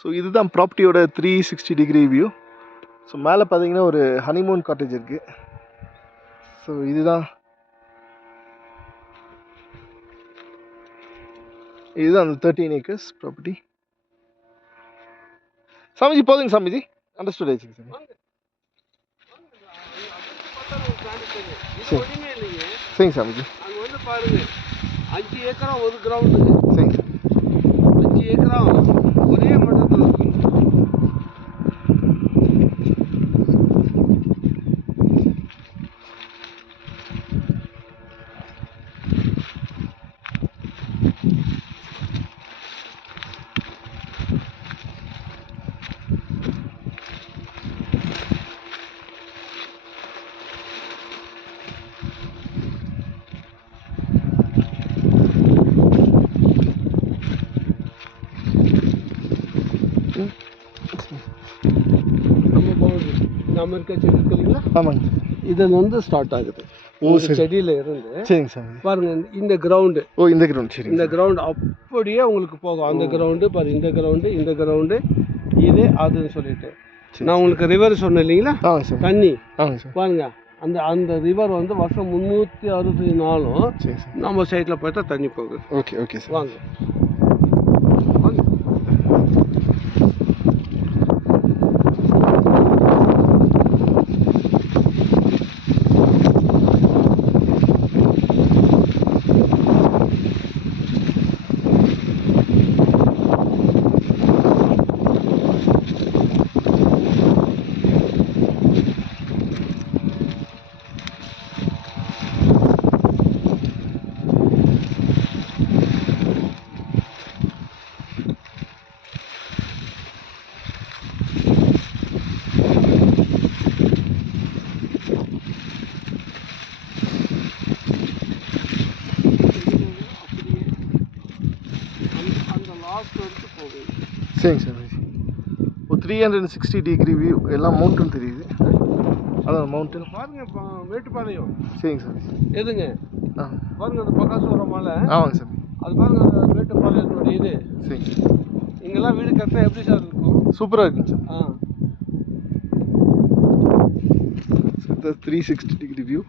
So இதுதான் ப்ராப்பர்ட்டியோட 360 degree view. So மேலே பார்த்தீங்கன்னா ஒரு ஹனிமூன் காட்டேஜ் இருக்குது. ஸோ இதுதான் அந்த 13 acres ப்ராப்பர்ட்டி. சாமிஜி போதுங்க சாமிஜி, அண்டர்ஸ்டுட் ஆயிடுச்சுங்க சாமி. சரிங்க சாமிஜி. அங்கே வந்து பாருங்க 5 ஏக்கரா ஒரு கிரவுண்டு. சரிங்க 5 ஏக்கரா ஒரே மட்டத்தில் இருக்கு. நம்ம இருக்க செடி இருக்கு இல்லைங்களா? ஆமாங்க. இதில் வந்து ஸ்டார்ட் ஆகுது. செடியில் இருந்து சரிங்க சார். பாருங்க இந்த கிரவுண்டு. இந்த கிரவுண்ட். சரி, இந்த கிரவுண்ட் அப்படியே உங்களுக்கு போகும். அந்த கிரவுண்டு பாரு, இந்த கிரவுண்டு இது அதுன்னு சொல்லிட்டு நான் உங்களுக்கு ரிவர் சொன்னேன் இல்லைங்களா? தண்ணி பாருங்க. அந்த ரிவர் வந்து வருஷம் 365 நாளும் நம்ம சைடில் பார்த்தா தண்ணி போகுது. Okay sir. வாங்க. சரிங்க சார். ஒரு 360 டிகிரி வியூ, எல்லாம் மவுண்டன் தெரியுது. அதான் மவுண்டன் பாருங்க. மேட்டுப்பாளையம். சரிங்க சார். எதுங்க பாருங்க, அந்த பக்காசோர மலை. ஆமாங்க சார். அது பாருங்க, அந்த மேட்டுப்பாளையத்தோட இது. சரி. இங்கெல்லாம் வீடு கட்டினா எப்படி சார் இருக்கும்? சூப்பராக இருக்குங்க சார். 360 degree view.